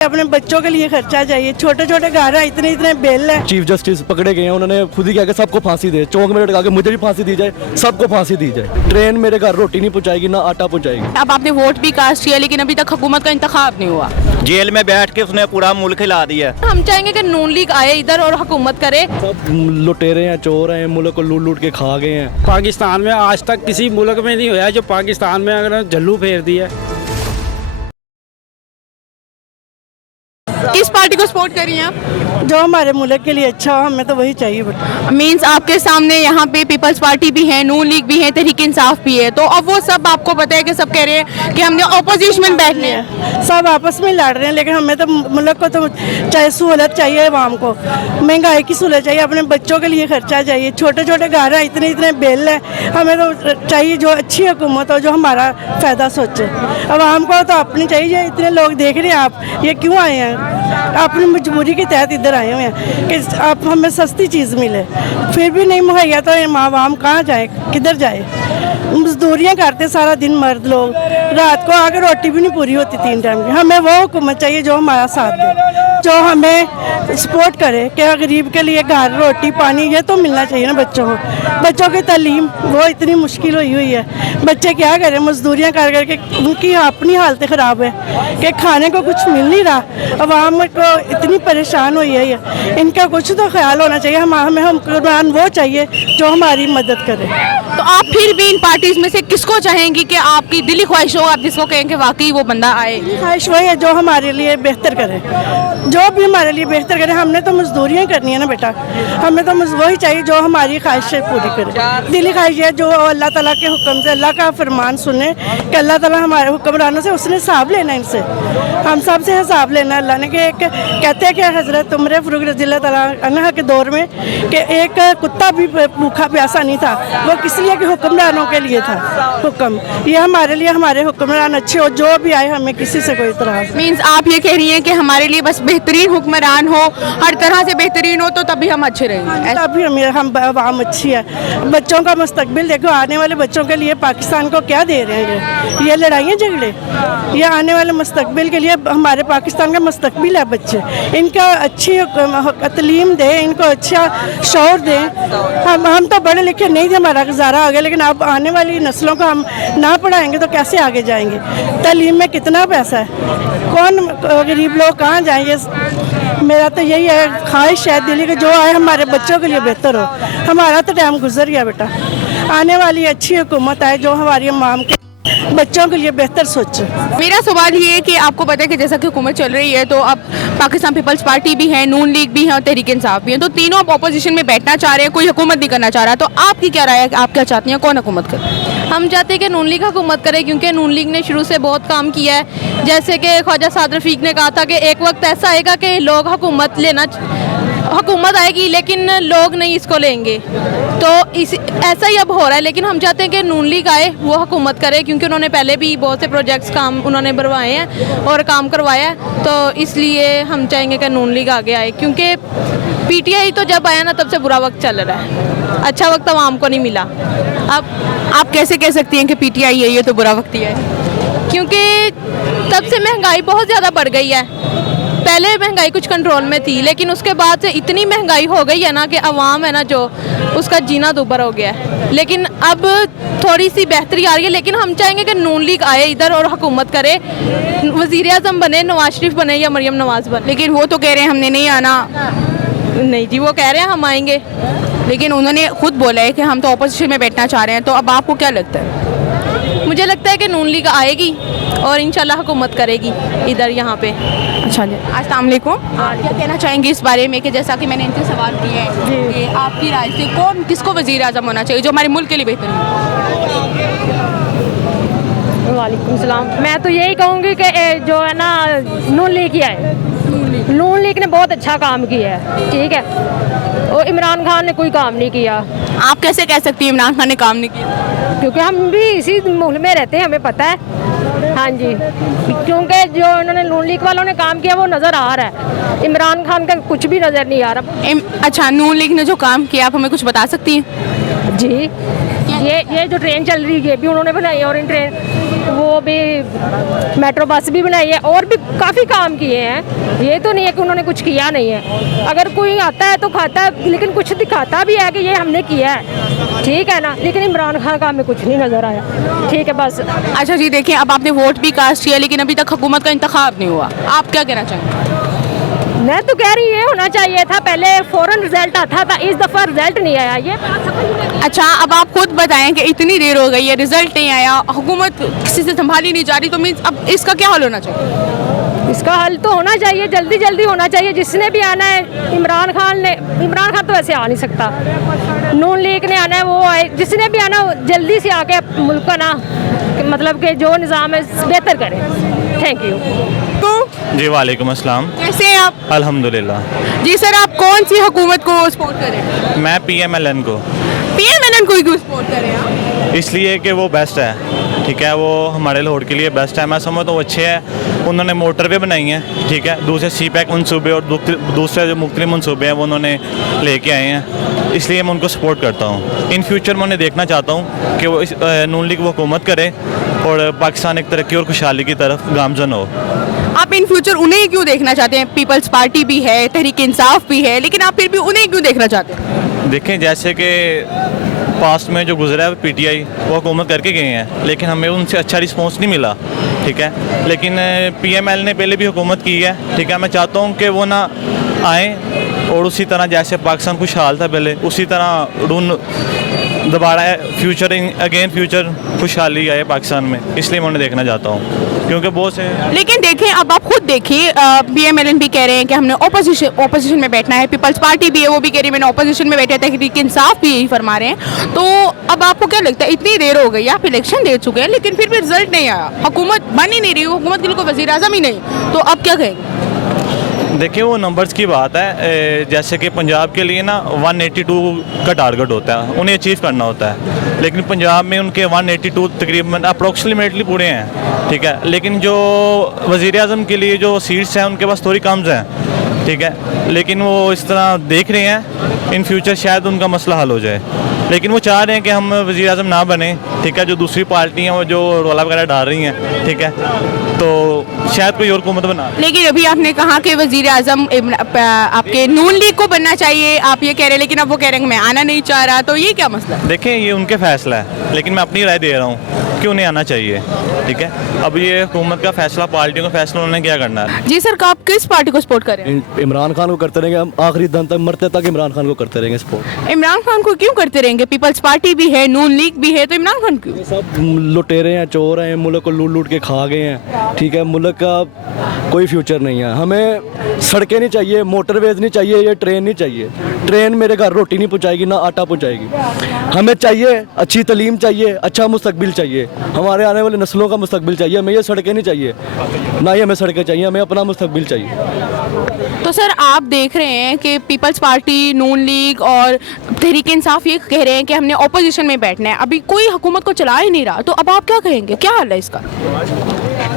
अपने बच्चों के लिए खर्चा चाहिए, छोटे छोटे घर है, इतने इतने बिल है। चीफ जस्टिस पकड़े गए हैं, उन्होंने खुद ही कहा कि सबको फांसी दे, चौक में लटका के मुझे भी फांसी दी जाए, सबको फांसी दी जाए। ट्रेन मेरे घर रोटी नहीं पहुंचाएगी, ना आटा पहुंचाएगी। अब आपने वोट भी कास्ट किया लेकिन अभी तक हुकूमत का इंतखाब नहीं हुआ। जेल में बैठ के उसने पूरा मुल्क हिला दिया। हम चाहेंगे कि नून लीग आए इधर और हुकूमत करे। सब लुटेरे हैं, चोर हैं, मुल्क को लूट लूट के खा गए हैं। पाकिस्तान में आज तक किसी मुल्क में नहीं हुआ जो पाकिस्तान में अगर झल्लू फेर दिया। किस पार्टी को सपोर्ट करी हैं आप? जो हमारे मुल्क के लिए अच्छा हो, हमें तो वही चाहिए बेटा। मींस आपके सामने यहाँ पे पीपल्स पार्टी भी है, नून लीग भी है, तहरीक इंसाफ भी है, तो अब वो सब आपको पता है कि सब कह रहे हैं कि हमने ऑपोजिशन में बैठने हैं, सब आपस में लड़ रहे हैं, लेकिन हमें तो मुल्क को तो चाहे सहूलत चाहिए, आवाम को महंगाई की सहूलत चाहिए, अपने बच्चों के लिए खर्चा चाहिए, छोटे छोटे घर है, इतने इतने बिल है। हमें तो चाहिए जो अच्छी हुकूमत हो, जो हमारा फ़ायदा सोचे। आवाम को तो अपनी चाहिए। इतने लोग देख रहे हैं, आप ये क्यों आए हैं? अपनी मजबूरी के तहत इधर आए हुए हैं कि आप हमें सस्ती चीज़ मिले, फिर भी नहीं मुहैया तो आवाम कहाँ जाए, किधर जाए? मजदूरियाँ करते सारा दिन मर्द लोग, रात को आकर रोटी भी नहीं पूरी होती 3 टाइम की। हमें वो हुकूमत चाहिए जो हमारा साथ दे, जो हमें सपोर्ट करे कि गरीब के लिए घर, रोटी, पानी ये तो मिलना चाहिए ना बच्चों को। बच्चों की तालीम वो इतनी मुश्किल हुई है, बच्चे क्या करें, मजदूरियाँ कर करके उनकी अपनी हालतें ख़राब है कि खाने को कुछ मिल नहीं रहा। अवाम को इतनी परेशान हुई है, इनका कुछ तो ख्याल होना चाहिए। हमें हुक्मरान वो चाहिए जो हमारी मदद करे। तो आप फिर भी इन पार्टीज में से किसको चाहेंगी कि आपकी दिली ख्वाहिश हो, आप जिसको कहें कि वाकई वो बंदा आए? ख्वाहिश वही है जो हमारे लिए बेहतर करे, जो भी हमारे लिए बेहतर करे। हमने तो मजदूरियाँ करनी है ना बेटा, हमें तो वही चाहिए जो हमारी ख्वाहिशें पूरी करे। दिली ख्वाहिश है जो अल्लाह ताला के हुक्म से, अल्लाह का फरमान सुने कि अल्लाह ताला हमारे हुक्मरानों से उसने हिसाब लेना, इनसे हम सब से हिसाब लेना। अल्लाह ने कि एक कहते हैं कि हज़रत उमर फ़ारूक रज़ियल्लाहु ताला अन्हु के दौर में कि एक कुत्ता भी भूखा प्यासा नहीं था, वो किस लिए कि हुक्मरानों के लिए था हुक्म। ये हमारे लिए हमारे हुक्मरान अच्छे हो, जो भी आए, हमें किसी से कोई इतराज़। मीन्स आप ये कह रही हैं कि हमारे लिए बस बेहतरीन हुक्मरान हो, हर तरह से बेहतरीन हो, तो तभी हम अच्छे रहेंगे। तभी हम आवाम अच्छी है। बच्चों का मुस्तकबिल देखो, आने वाले बच्चों के लिए पाकिस्तान को क्या दे रहे हैं ये लड़ाइयाँ झगड़े। ये आने वाले मुस्तकबिल के लिए हमारे पाकिस्तान का मुस्तकबिल है बच्चे, इनका अच्छी तालीम दें, इनको अच्छा शौर दें। हम तो पढ़े लिखे नहीं थे, हमारा गुजारा हो गया, लेकिन अब आने वाली नस्लों को हम ना पढ़ाएंगे तो कैसे आगे जाएंगे? तालीम में कितना पैसा है, कौन गरीब लोग कहाँ जाएंगे? मेरा तो यही है, ख्वाहिश है दिल्ली के जो आए हमारे बच्चों के लिए बेहतर हो। हमारा तो टाइम गुजर गया बेटा, आने वाली अच्छी हुकूमत आए जो हमारी अवाम के बच्चों के लिए बेहतर सोचे। मेरा सवाल ये है कि आपको पता है कि जैसा कि हुकूमत चल रही है, तो अब पाकिस्तान पीपल्स पार्टी भी है, नून लीग भी है और तहरीक इंसाफ भी है, तो तीनों अब अपोजिशन में बैठना चाह रहे हैं, कोई हुकूमत नहीं करना चाह रहा। तो आपकी क्या राय है, आप क्या चाहती हैं, कौन हुकूमत करे? हम चाहते हैं कि नून लीग हुकूमत करे, क्योंकि नून लीग ने शुरू से बहुत काम किया है। जैसे कि ख्वाजा साद रफ़ीक ने कहा था कि एक वक्त ऐसा आएगा कि लोग हुकूमत आएगी लेकिन लोग नहीं इसको लेंगे, तो ऐसा ही अब हो रहा है। लेकिन हम चाहते हैं कि नून लीग आए, वो हुकूमत करे, क्योंकि उन्होंने पहले भी बहुत से प्रोजेक्ट्स काम उन्होंने बनवाए हैं और काम करवाया है, तो इसलिए हम चाहेंगे कि नून लीग आगे आए। क्योंकि पीटीआई तो जब आया ना तब से बुरा वक्त चल रहा है, अच्छा वक्त आवाम को नहीं मिला। अब आप कैसे कह सकती हैं कि पीटीआई है ये तो बुरा वक्त ही है? क्योंकि तब से महंगाई बहुत ज़्यादा बढ़ गई है। पहले महंगाई कुछ कंट्रोल में थी, लेकिन उसके बाद से इतनी महंगाई हो गई है ना कि अवाम है ना जो उसका जीना दुभर हो गया है। लेकिन अब थोड़ी सी बेहतरी आ रही है, लेकिन हम चाहेंगे कि नून लीग आए इधर और हुकूमत करे, वज़ीर आज़म बने, नवाज शरीफ बने या मरियम नवाज बने। लेकिन वो तो कह रहे हैं हमने नहीं आना। नहीं जी, वो कह रहे हैं हम आएंगे, लेकिन उन्होंने खुद बोला है कि हम तो अपोजिशन में बैठना चाह रहे हैं। तो अब आपको क्या लगता है? मुझे लगता है कि नून लीग आएगी और इंशाल्लाह हुकूमत करेगी इधर यहाँ पे। अच्छा जी, अस्सलाम वालेकुम। क्या कहना चाहेंगे इस बारे में कि जैसा कि मैंने इनसे सवाल किए हैं कि आपकी राय से कौन किसको वज़ीर आज़म होना चाहिए जो हमारे मुल्क के लिए बेहतर हो? वालेकुम सलाम। मैं तो यही कहूँगी कि जो है ना नून लीग ही आए। नून लीग ने बहुत अच्छा काम किया है, ठीक है, और इमरान खान ने कोई काम नहीं किया। आप कैसे कह सकती हैं इमरान खान ने काम नहीं किया? क्योंकि हम भी इसी मुल्क में रहते हैं, हमें पता है। हाँ जी, क्योंकि जो इन्होंने नून लीग वालों ने काम किया वो नज़र आ रहा है, इमरान खान का कुछ भी नज़र नहीं आ रहा। अच्छा, नून लीग ने जो काम किया आप हमें कुछ बता सकती हैं? जी, ये जो ट्रेन चल रही है ये भी उन्होंने बनाई, और इन ट्रेन वो भी मेट्रो बस भी बनाई है और भी काफ़ी काम किए हैं। ये तो नहीं है कि उन्होंने कुछ किया नहीं है। अगर कोई आता है तो खाता है, लेकिन कुछ दिखाता भी है कि ये हमने किया है, ठीक है ना। लेकिन इमरान खान का हमें कुछ नहीं नज़र आया, ठीक है बस। अच्छा जी, देखिए अब आपने वोट भी कास्ट किया लेकिन अभी तक हुकूमत का इंतखाब नहीं हुआ, आप क्या कहना चाहेंगे? मैं तो कह रही ये होना चाहिए था, पहले फ़ौरन रिजल्ट आता था, इस दफ़ा रिजल्ट नहीं आया। ये अच्छा, अब आप खुद बताएं कि इतनी देर हो गई है, रिजल्ट नहीं आया, हुकूमत किसी से संभाली नहीं जा रही, तो मीन्स अब इसका क्या हल होना चाहिए? इसका हल तो होना चाहिए, जल्दी जल्दी होना चाहिए। जिसने भी आना है, इमरान खान तो वैसे आ नहीं सकता, नून लीग ने आना है वो आए, जिसने भी आना जल्दी से आके मुल्क का ना मतलब कि जो निज़ाम है बेहतर करें। Thank you. जी वालेकुम अस्सलाम। कैसे हैं आप? अल्हम्दुलिल्लाह। जी सर, आप कौन सी हुकूमत को सपोर्ट करें? मैं PMLN को, PMLN को ही क्यों सपोर्ट करें आप? इसलिए कि वो बेस्ट है, ठीक है, वो हमारे लाहौर के लिए बेस्ट है। मैं समझता हूँ वो अच्छे हैं। उन्होंने मोटरवे बनाई है, ठीक है, दूसरे CPEC मनसूबे और दूसरे जो मुख्तलिफ मनसूबे हैं वो उन्होंने लेके आए हैं, इसलिए मैं उनको सपोर्ट करता हूँ। इन फ्यूचर मैं उन्हें देखना चाहता हूँ कि वो नून लीग वो हुकूमत करे और पाकिस्तान एक तरक्की और खुशहाली की तरफ गामजन हो। आप इन फ्यूचर उन्हें ही क्यों देखना चाहते हैं? पीपल्स पार्टी भी है, तहरीक इंसाफ भी है, लेकिन आप फिर भी उन्हें क्यों देखना चाहते हैं? देखें, जैसे कि पास्ट में जो गुजरा है PTI वो हुकूमत करके गए हैं, लेकिन हमें उनसे अच्छा रिस्पॉन्स नहीं मिला, ठीक है। लेकिन PML ने पहले भी हुकूमत की है, ठीक है। मैं चाहता हूँ कि वो ना आए और उसी तरह जैसे पाकिस्तान खुशहाल था पहले, उसी तरह दोबारा फ्यूचर खुशहाली आए पाकिस्तान में, इसलिए मैं उन्हें देखना चाहता हूँ, क्योंकि बहुत से। लेकिन देखें, अब आप खुद देखिए, PMLN भी कह रहे हैं कि हमने ओपोजिशन में बैठना है, पीपल्स पार्टी भी है वो भी कह रही है मैंने ओपोजिशन में बैठा है, तहरीक इंसाफ भी यही फरमा रहे हैं। तो अब आपको क्या लगता है, इतनी देर हो गई, आप इलेक्शन दे चुके हैं लेकिन फिर भी रिजल्ट नहीं आया, हुकूमत बन ही नहीं रही, हुकूमत के लिए कोई वज़ीर आज़म ही नहीं, तो अब क्या कहेंगे? देखिए, वो नंबर्स की बात है। जैसे कि पंजाब के लिए ना 182 का टारगेट होता है, उन्हें अचीव करना होता है, लेकिन पंजाब में उनके 182 तकरीबन अप्रोक्सीमेटली पूरे हैं, ठीक है। लेकिन जो वज़ीर आज़म के लिए जो सीट्स हैं उनके पास थोड़ी कम हैं, ठीक है। लेकिन वो इस तरह देख रहे हैं इन फ्यूचर शायद उनका मसला हल हो जाए, लेकिन वो चाह रहे हैं कि हम वज़ीर आज़म ना बने, ठीक है। जो दूसरी पार्टी हैं वो जो रोला वगैरह डाल रही हैं, ठीक है, तो शायद कोई और हुकूमत बना। लेकिन अभी आपने कहा कि वज़ीर आज़म आपके नून लीग को बनना चाहिए, आप ये कह रहे हैं, लेकिन अब वो कह रहे हैं मैं आना नहीं चाह रहा, तो ये क्या मसला है? देखें, ये उनके फैसला है, लेकिन मैं अपनी राय दे रहा हूँ कि उन्हें आना चाहिए, ठीक है। अब ये हुकूमत का फैसला, पार्टियों का फैसला, उन्होंने क्या करना है। जी सर, आप किस पार्टी को सपोर्ट करें? इमरान खान को करते रहेंगे हम, आखिरी दम तक, मरते तक इमरान खान को करते रहेंगे सपोर्ट। इमरान खान को क्यों करते रहेंगे? पीपल्स पार्टी भी है, नून लीग भी है, तो इमरान खान क्यों? सब लुटेरे हैं, चोर हैं, मुल्क को लूट लूट के खा गए हैं, ठीक है। मुल्क का कोई फ्यूचर नहीं है। हमें सड़कें नहीं चाहिए, मोटरवेज नहीं चाहिए, ये ट्रेन नहीं चाहिए। ट्रेन मेरे घर रोटी नहीं पहुंचाएगी, ना आटा पहुंचाएगी। हमें चाहिए अच्छी तालीम चाहिए, अच्छा मुस्तकबिल चाहिए, हमारे आने वाले नस्लों का मुस्तकबिल चाहिए। हमें ये सड़कें नहीं चाहिए, ना ही हमें सड़कें चाहिए, हमें अपना मुस्तकबिल चाहिए। तो सर, आप देख रहे हैं कि पीपल्स पार्टी, नून लीग और तहरीक इंसाफ ये कह रहे हैं कि हमने ओपोजिशन में बैठना है, अभी कोई हुकूमत को चला ही नहीं रहा, तो अब आप क्या कहेंगे, क्या हाल है इसका?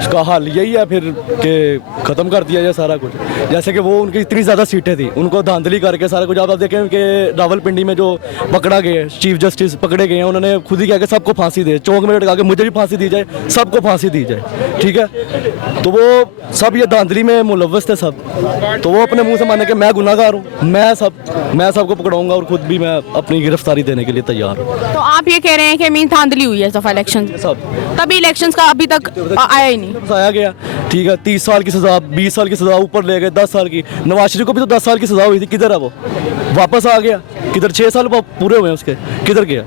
इसका हाल यही है फिर कि ख़त्म कर दिया जाए सारा कुछ। जैसे कि वो उनकी इतनी ज़्यादा सीटें थी, उनको धांधली करके सारा कुछ। आप देखें कि रावलपिंडी में जो पकड़ा गया, चीफ जस्टिस पकड़े गए हैं, उन्होंने खुद ही कहा कि सबको फांसी दे, चौक में लटका के मुझे भी फांसी दी जाए, सबको फांसी दी जाए, ठीक है। तो वो सब ये धांधली में मुलव्वस थे सब, तो वो अपने मुँह से माने कि मैं गुनाहगार हूँ, मैं सबको पकड़ाऊँगा और खुद भी मैं अपनी गिरफ्तारी देने के लिए तैयार हूँ। तो आप ये कह रहे हैं कि मीन धांधली हुई है इस दफ़ा इलेक्शन सब, तभी इलेक्शन का अभी तक आया ही नहीं। आया गया, ठीक है। 30 साल की सज़ा, 20 साल की सज़ा ऊपर ले गए, 10 साल की। नवाज शरीफ को भी तो 10 साल की सज़ा हुई थी, किधर है वो? वापस आ गया, किधर? 6 साल पूरे हुए उसके, किधर गया?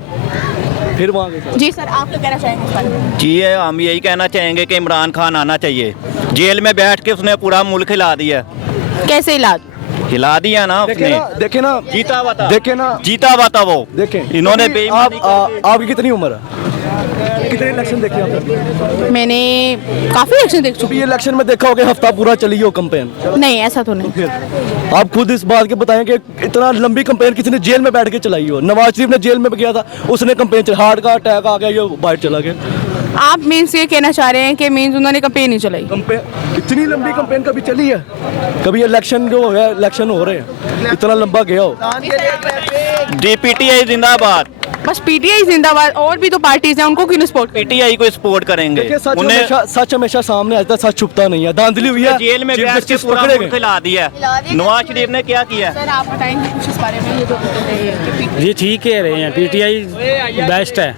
फिर वहाँ गया। जी सर, आप क्या कहना चाहेंगे इस बारे में? जी हम यही कहना चाहेंगे कि इमरान खान आना चाहिए। जेल में बैठ के उसने पूरा मुल्क हिला दिया। कैसे इलाज? हिला दिया ना उसने। देखे ना, जीता हुआ था, देखे ना, जीता हुआ था वो। देखें इन्होंने आपकी कितनी उम्र है? कितने इलेक्शन देखे आपने? मैंने काफ़ी इलेक्शन देख चुकी ये इलेक्शन में देखा होगा हफ्ता पूरा चली हो कैंपेन। नहीं, ऐसा तो नहीं। फिर आप खुद इस बात के बताएं कि इतना लंबी कैंपेन किसी ने जेल में बैठ के चलाई हो? नवाज शरीफ ने जेल में गया था, उसने कैंपेन चलाई, हार्ट का अटैक आ गया, ये बाहर चला गया। आप मीन्स ये कहना चाह रहे हैं कि मीन्स उन्होंने कैंपेन नहीं चलाई? कैंपेन, इतनी लंबी कैंपेन कभी चली है? कभी इलेक्शन जो है, इलेक्शन हो रहे हैं, इतना लंबा गया हो? DPTI जिंदाबाद, बस पीटीआई जिंदाबाद, और भी तो पार्टीज हैं, उनको क्यों सपोर्ट? पीटीआई को सपोर्ट करेंगे। देखिए उन्हें सच हमेशा सामने आता है, सच छुपता नहीं है। धांधली हुई है, जेल में चीफ बैठ के जस्टिस पूरा पकड़े मुल्क गए। हिला दिया है। नवाज शरीफ ने क्या किया? सर आप बताएंगे कुछ इस बारे में? ये जो ये ठीक कह रहे हैं, पीटीआई बेस्ट है।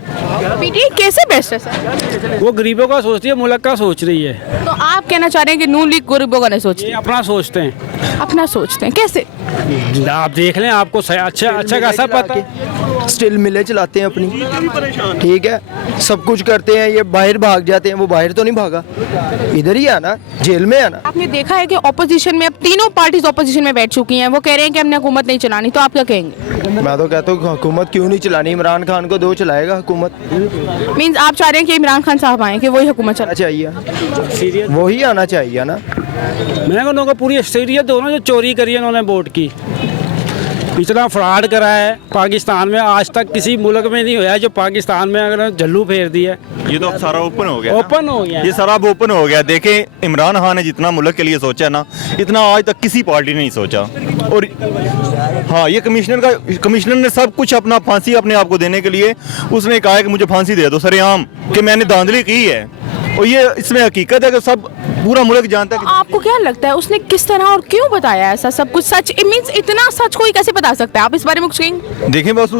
पीटीआई कैसे बेस्ट है सर? वो गरीबों का सोचती है, मुल्क का सोच रही है। तो आप कहना चाह रहे हैं कि नून लीग गरीबों का नहीं सोचती, ये अपना सोचते हैं। अपना सोचते हैं? कैसे? आप देख लें, आपको अच्छा खासा पता है। स्टिल मिलें चलाते हैं अपनी, ठीक है, सब कुछ करते हैं। ये बाहर भाग जाते हैं, वो बाहर तो नहीं भागा, इधर ही आना, जेल में आना। आपने देखा है कि ऑपोजिशन में अब तीनों पार्टीज ऑपोजिशन में बैठ चुकी हैं, वो कह रहे हैं कि हमने हुकूमत नहीं चलानी, तो आप क्या कहेंगे? मैं तो कहता हूँ हुकूमत क्यों नहीं चलानी, इमरान खान को दो, चलाएगा हुकूमत। मीन्स आप चाह रहे हैं कि इमरान खान साहब आए कि वही हुकूमत चला? चाहिए, वही आना चाहिए ना। मैंने कहा उनको पूरी सीरियत दो ना, जो चोरी करी है उन्होंने वोट की, इतना फ्रॉड करा है पाकिस्तान में, आज तक किसी मुल्क में नहीं हुआ है जो पाकिस्तान में अगर झल्लू फेर दिया। ये तो अब सारा ओपन हो गया, ओपन हो गया, ये सारा अब ओपन हो गया। देखें, इमरान खान ने जितना मुल्क के लिए सोचा ना, इतना आज तक किसी पार्टी ने नहीं सोचा। और हाँ, ये कमिश्नर ने सब कुछ अपना फांसी अपने आप को देने के लिए उसने कहा है कि मुझे फांसी दे दो सरेआम, कि मैंने धांधली की है। और ये इसमें हकीकत है कि सब पूरा मुल्क जानता है कि आपको क्या लगता है उसने किस तरह और क्यों बताया ऐसा सब कुछ सच? मींस इतना सच कोई कैसे बता सकता है? आप इस बारे में कुछ कहेंगे? देखें, बस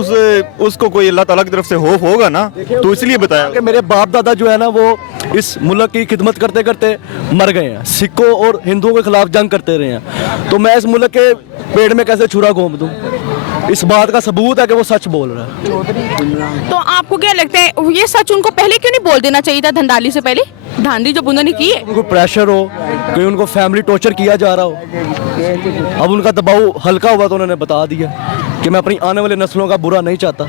उसको कोई अल्लाह ताला की तरफ से खौफ होगा ना, तो इसलिए बताया कि मेरे बाप दादा जो है ना, वो इस मुल्क की खिदमत करते करते मर गए हैं, सिखों और हिंदुओं के खिलाफ जंग करते रहे हैं। तो मैं इस मुल्क के पेड़ में कैसे छुरा घोंप दूं? इस बात का सबूत है कि वो सच बोल रहा है। तो आपको क्या लगता है ये सच उनको पहले क्यों नहीं बोल देना चाहिए था, धंधाली से पहले? धांधली जो बुंदा ने की है, उनको प्रेशर हो, कहीं उनको फैमिली टॉर्चर किया जा रहा हो, अब उनका दबाव हल्का हुआ तो उन्होंने बता दिया कि मैं अपनी आने वाली नस्लों का बुरा नहीं चाहता।